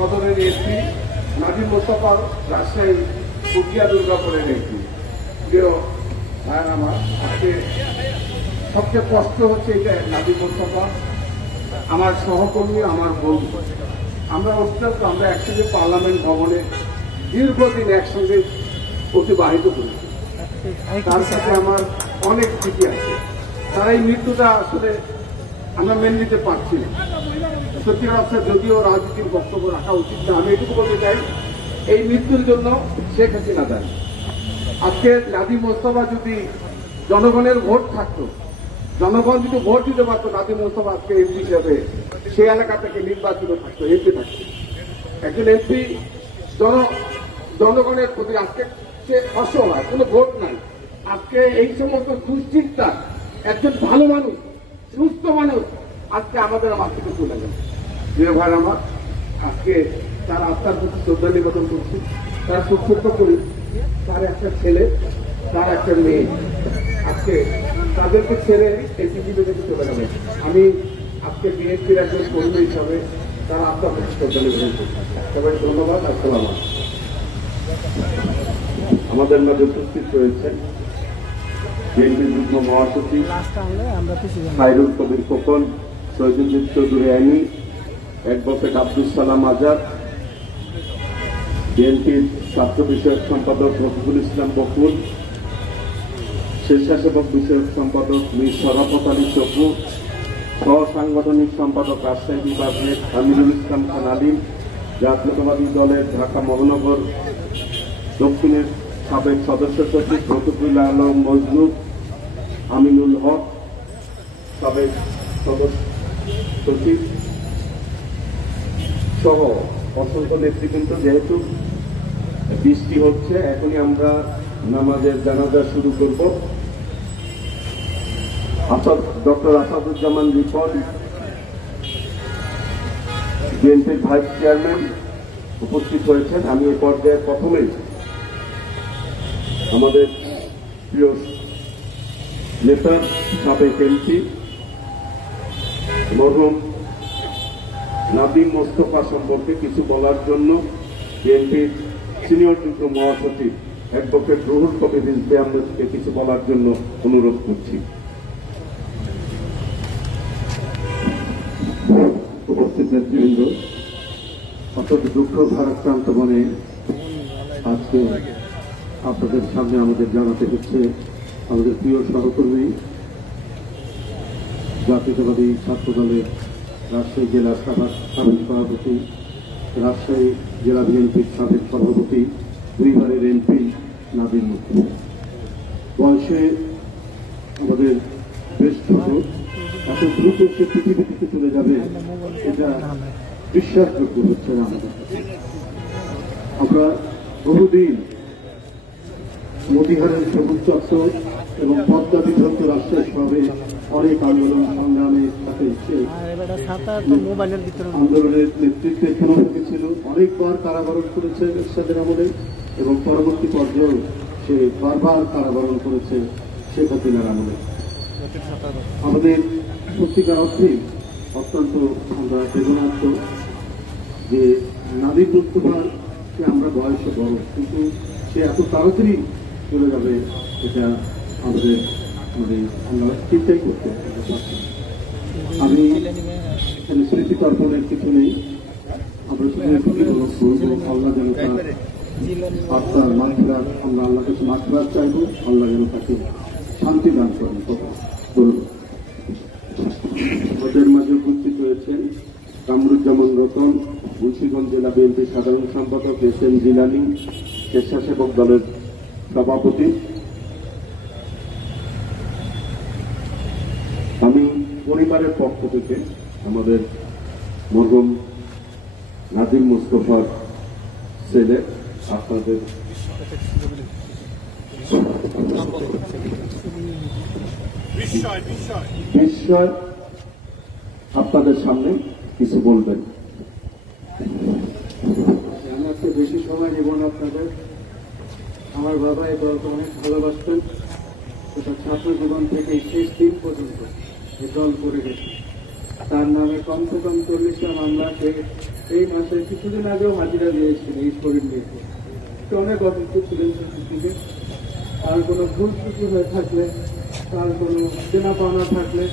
সদরের এমপি নাজিম মোস্তফা, রাজশাহী পুঠিয়া দুর্গাপুরের এমপি। প্রিয় ভাই আমার, আজকে সবচেয়ে কষ্ট হচ্ছে এটা নাজিম মোস্তফা আমার সহকর্মী, আমার বন্ধু। আমরা একসঙ্গে পার্লামেন্ট ভবনে দীর্ঘদিন একসঙ্গে অতিবাহিত করেছি। তার সাথে আমার অনেক স্মৃতি আছে। তার এই মৃত্যুটা আসলে আমরা মেনে নিতে পারছি না। সত্যিকার অর্থে যদিও রাজনীতির বক্তব্য রাখা উচিত না, আমি এটুকু বলতে চাই এই মৃত্যুর জন্য শেখ হাসিনা দায়ী। আজকে নাজিম মোস্তফা যদি জনগণের ভোট থাকতো, জনগণ যদি ভোট দিতে পারতো, নাজিম মোস্তফা আজকে এমপি হিসেবে সেই এলাকা থেকে নির্বাচিত থাকতো, এমপি থাকতো। একজন এমপি জনগণের প্রতি আজকে সে অসহায়, কোনো ভোট নাই। আজকে এই সমস্ত দুশ্চিন্তা একজন ভালো মানুষ, সুস্থ মানুষ আজকে আমাদের মাঠ থেকে চলে গেল। প্রিয় ভাই আমার, আজকে তার আত্মার প্রতি শ্রদ্ধা নিবেদন করছি, তার সুস্থ করি। তার একটা ছেলে, তার একটা মেয়ে, আজকে তাদেরকে ছেড়ে এই পৃথিবী থেকে চলে গেল। আমি আজকে বিএনপির একজন কর্মী হিসাবে তার আত্মার প্রতি শ্রদ্ধা নিবেদন করছি। সবাই ধন্যবাদ। আসসালাম। আমাদের মাঝে উপস্থিত রয়েছেন বিএনপির যুগ্ম মহাসচিব খায়রুল কবির খোকন, শহীদুল চৌধুরী আইনি, অ্যাডভোকেট আব্দুল সালাম আজাদ, বিএনপির ছাত্র বিষয়ক সম্পাদক রফিকুল ইসলাম বকুল, স্বেচ্ছাসেবক বিষয়ক সম্পাদক মীর শরাফত আলী চকু, সহ সাংগঠনিক সম্পাদক রাজশাহী বিভাগের আমিরুল ইসলাম খান আলিম, জাতীয়তাবাদী দলের ঢাকা মহানগর দক্ষিণের সাবেক সদস্য সচিব রফিকুল আলম মজনু, আমিনুল হক সাবেক সদস্য সচিব সহ অসংখ্য নেতৃবৃন্দ। যেহেতু বৃষ্টি হচ্ছে, এখনই আমরা নামাজের জানাজা শুরু করব। ডক্টর আসাদুজ্জামান রিপন, বিএনপির ভাইস চেয়ারম্যান উপস্থিত হয়েছেন। আমি এই পর্যায়ে প্রথমেই আমাদের প্রিয় নেতা সাবেক এমপি মরহুম নাজিম মোস্তফা সম্পর্কে কিছু বলার জন্য বিএনপির সিনিয়র যুগ্ম মহাসচিব অ্যাডভোকেট রুহুল কবির রিজভী আহমেদকে কিছু বলার জন্য অনুরোধ করছি। উপস্থিত নেতৃবৃন্দ, অত্যন্ত দুঃখ ভারাক্রান্ত মনে আজকে আপনাদের সামনে আমাদের জানাতে হচ্ছে আমাদের প্রিয় সহকর্মী জাতীয়তাবাদী ছাত্র দলের রাজশাহী জেলা সাবেক সভাপতি, রাজশাহী জেলা বিএনপির সাবেক সভাপতি, দুইবারের এমপি নাজিম মোস্তফা। বয়সে আমাদের বেশ ছোট, এত দ্রুত সে পৃথিবী থেকে চলে যাবে এটা বিশ্বাসযোগ্য হচ্ছে না আমাদের কাছে। আমরা বহুদিন মতিহারের সবুজ চত্বর এবং পদ্মা বিধৌত রাজশাহী শহরে অনেক আন্দোলন সংগ্রামের সাথে আন্দোলনের নেতৃত্বে প্রমুখী ছিল। অনেকবার কারাবরণ করেছে এরশাদের আমলে এবং পরবর্তী পর্যায়েও সে বারবার কারাবরণ করেছে শেখ হাসিনার আমলে। আমাদের সত্যিকার অর্থে অত্যন্ত আমরা বেদনার্থ যে নাজিম মোস্তফার সে আমরা বয়সে বড়, কিন্তু সে এত তাড়াতাড়ি চলে যাবে এটা আমাদের আমরা চিন্তাই করতে পারছি। আমি এখানে স্মৃতি তর্পণের কিছু নেই, আমরা শুধু আল্লাহ যেন তার আত্মার মাঠরাত, আমরা আল্লাহ কাছে মাঠরাত চাইব, আল্লাহ যেন তাকে শান্তি দান করেন। বলুন, আমাদের মাঝে উপস্থিত রয়েছেন কামরুজ্জামান রতন, মুন্সিগঞ্জ জেলা বিএনপির সাধারণ সম্পাদক, এস.এম. জিলানী, স্বেচ্ছাসেবক দলের সভাপতি। আমি পরিবারের পক্ষ থেকে আমাদের মরহুম নাজিম মোস্তফার ছেলে আপনাদের বিস্ময় আপনাদের সামনে কিছু বলবেন। আমার তো বেশি সময় নেব না আপনাদের। আমার বাবা এই দলকে অনেক ভালোবাসতেন, সেটা ছাত্র জীবন থেকে শেষ দিন পর্যন্ত এই দল করে গেছে। তার নামে কমসে কম 40টা মামলা এই মাসে কিছুদিন আগেও হাজিরা দিয়েছিল ঈশ্বরের নিয়ে। তো অনেক অসুস্থ ছিলেন দিকে। আর কোনো ভুল ত্রুটি হয়ে থাকলে, তার কোনো চেনা পাওনা থাকলে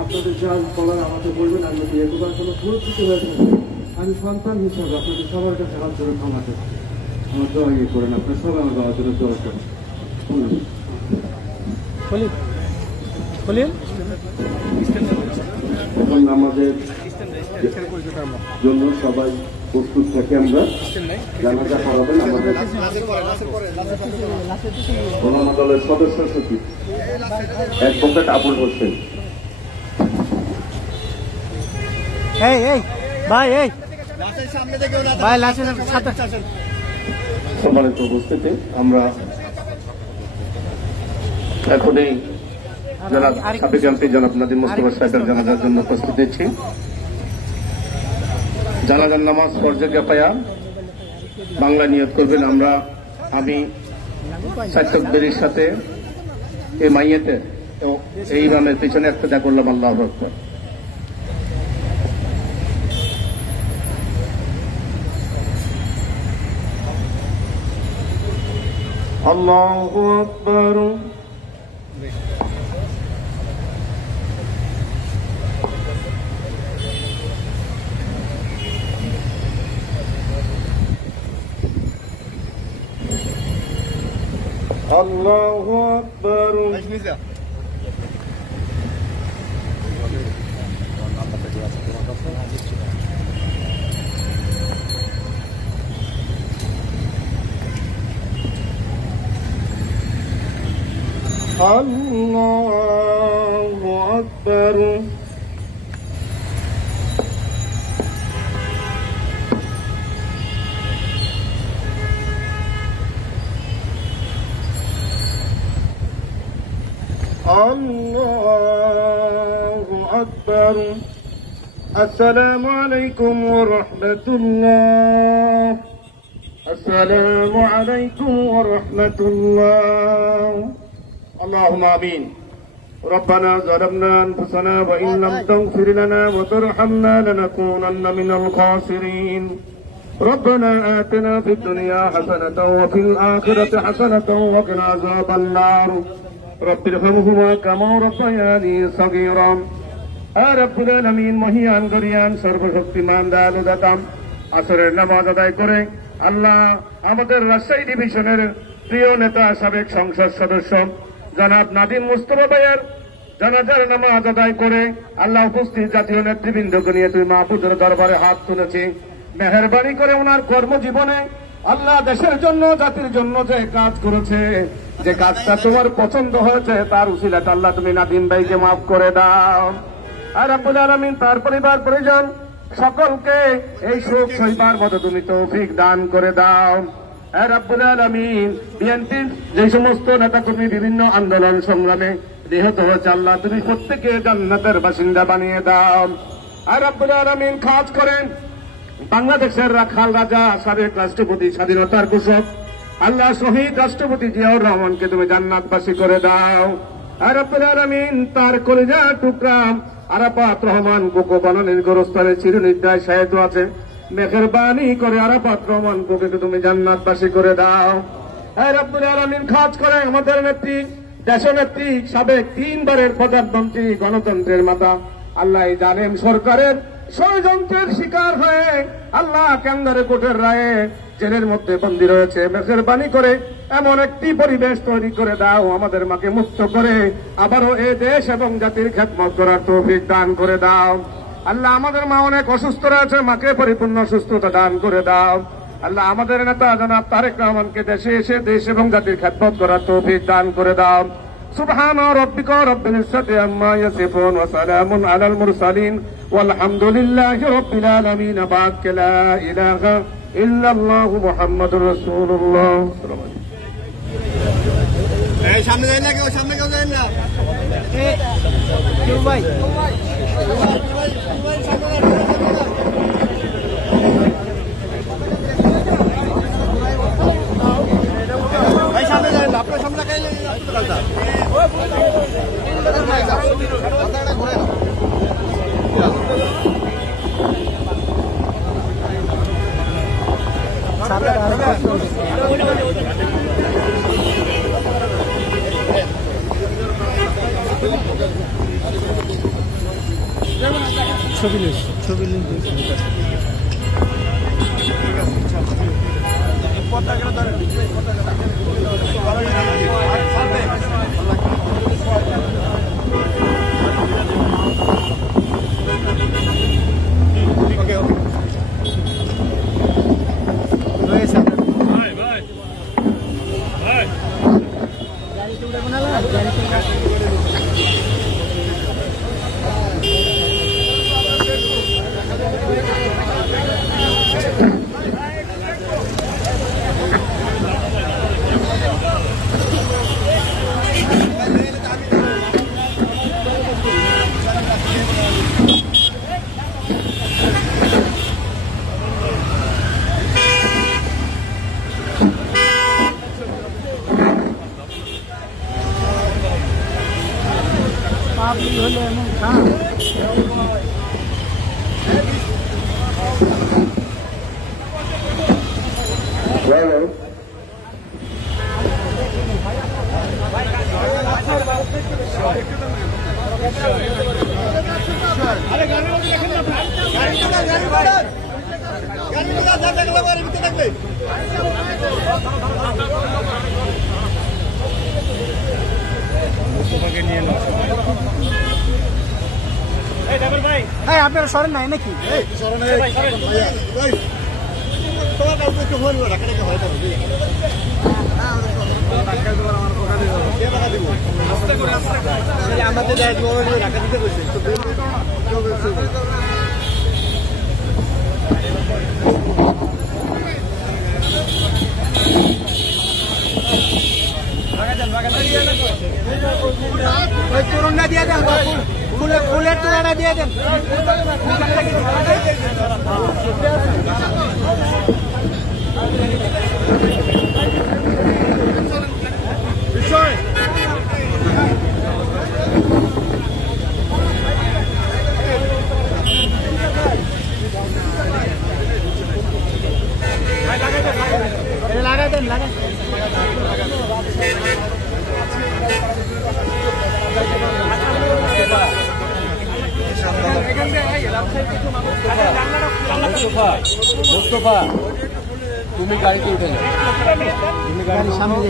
আপনাদের যা বলার আমাকে বলবেন, আমি দিয়ে দেবো। কোনো ভুল ত্রুটি হয়ে থাকলে আমি সন্তান হিসাবে আপনাদের সবার কাছে হাত ধরে ক্ষমা চাচ্ছি। আমার দোয়া ইয়ে করেন, আপনার সবাই আমার বাবার জন্য দোয়া করেন। এবং আমাদের জন্য সবাই প্রস্তুত থাকি। আমরা জানাজা করাবেন আমাদের ওলামা দলের সদস্য সচিব অ্যাডভোকেট আবুল হোসেন। সম্মানিত উপস্থিতি, আমরা এখনই জনাব সাবেক এমপি জনাব নাদিম মোস্তফা সাহেবের জানাজার জন্য উপস্থিত হচ্ছি। জানাজার নামাজ ফরজে কিফায়া বাংলা নিয়ত করবেন। আমি সাইয়্যিদের সাথে এই মাইয়েতে এই ইমামের পিছনে একটা করলাম। আল্লাহু আকবার। আল্লাহু আকবার। আল্লাহু আকবার। আল্লাহু আকবার। আল্লাহু আকবার। আসসালামু আলাইকুম ওয়া রাহমাতুল্লাহ। আসসালামু আলাইকুম ওয়া রাহমাতুল্লাহ। اللهم آمين. ربنا ظلمنا أنفسنا وإن لم تغفر لنا وترحمنا لنكونن من الخاسرين. ربنا آتنا في الدنيا حسنة وفي الآخرة حسنة وقنا عذاب النار. رب ارحمهما كما ربياني صغيرا. رب العالمين মহিয়ান গরিয়ান সর্বশক্তিমান দয়ালু দাতাম আসরের নামাজ আদায় করে আল্লাহ আমাদের রাজশাহী ডিভিশনের প্রিয় নেতা সাবেক সংসদ সদস্য জনাব নাদিম মুস্তফা ভাইয়ের জানাজার নামাজ আদায় করে আল্লাহ উপস্থিত জাতীয় নেতৃবৃন্দকে নিয়ে তুই মাহবুদের দরবারে হাত তুলেছি। মেহেরবানি করে ওনার কর্মজীবনে আল্লাহ দেশের জন্য জাতির জন্য যে কাজ করেছে, যে কাজটা তোমার পছন্দ হয়েছে, তার উসিলাতে আল্লাহ তুমি নাদিম ভাইকে মাফ করে দাও। আর রব্বুল আলামিন তার পরিবার পরিজন সকলকে এই শোক সইবার মতো তুমি তৌফিক দান করে দাও। রব্বুল আলামিন বিএনপির যে সমস্ত নেতাকর্মী বিভিন্ন আন্দোলন সংগ্রামে নিহত হয়েছে আল্লাহ তুমি প্রত্যেকে জান্নাতের বাসিন্দা বানিয়ে দাও। আর রব্বুল আলামিন খাস করেন বাংলাদেশের রাখাল রাজা সাবেক রাষ্ট্রপতি স্বাধীনতার ঘোষক আল্লাহ শহীদ রাষ্ট্রপতি জিয়াউর রহমানকে তুমি জান্নাতবাসী করে দাও। আর রব্বুল আলামিন তার কলিজার টুকরা আরাফাত রহমান কোকো বানানের গোরস্থানে চিরনিদ্রায় শায়িত আছে, মেহেরবানি করে আরাফাত রহমান কোকে তুমি জান্নাতবাসী করে দাও। হে রব্বুল আলামিন খাস করে আমাদের নেত্রী দেশনেত্রী সাবেক 3 বারের প্রধানমন্ত্রী গণতন্ত্রের মাতা আল্লাহ জানেন সরকারের ষড়যন্ত্রের শিকার হয়ে আল্লাহ ক্যাঙ্গারে কোর্টের রায়ে জেলের মধ্যে বন্দী রয়েছে, মেহেরবানি করে এমন একটি পরিবেশ তৈরি করে দাও আমাদের মাকে মুক্ত করে আবারও এ দেশ এবং জাতির খেদমত করার তৌফিক দান করে দাও। আল্লাহ আমাদের মা অনেক অসুস্থ রয়েছে, মাকে পরিপূর্ণ সুস্থতা দান করে দাও। আল্লাহ আমাদের নেতা জনাব তারেক রহমানকে দেশে এসে দেশ এবং জাতির খেদমত করার তৌফিক দান করে দাও। সুবহান রাব্বিকা রাব্বিল ইজ্জাতি আম্মা ইয়াসিফুন ওয়া সালামুন আলাল মুরসালিন ওয়ালহামদুলিল্লাহি রাব্বিল আলামিন। বা'দ লা ইলাহা ইল্লাল্লাহু মুহাম্মাদুর রাসূলুল্লাহ। এই সামনে যাই না, কেউ সামনে কেউ যাই না। কেউ ভাই ভাই সামনে যাই না, আপনার সামনে খাইলে ঘুরে ছবি আপনারা সরেন নাই নাকি আমাদের ঢাকা দিতে বলছে তোরণটা দিয়ে দেন ফুলের তোড়াটা দিয়ে দেন লাগা দেন লাগা মোস্তফা তুমি গাড়িতে উঠে না তুমি গাড়ির সামনে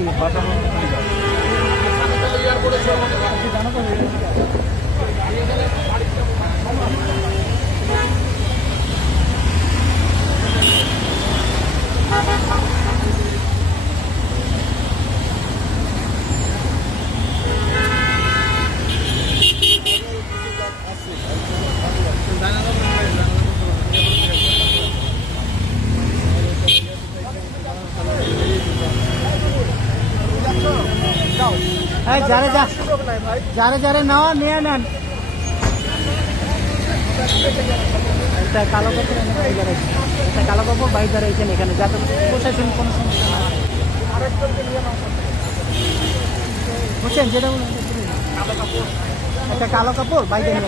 যারা নেওয়া নিয়ে নেন একটা কালো কাপড় একটা কালো কাপড় বাইরে রয়েছেন এখানে যাতে প্রশাসন কোনো সমস্যা না বুঝছেন যেটা একটা কালো কাপড় বাইরে নিয়ে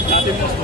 Nothing was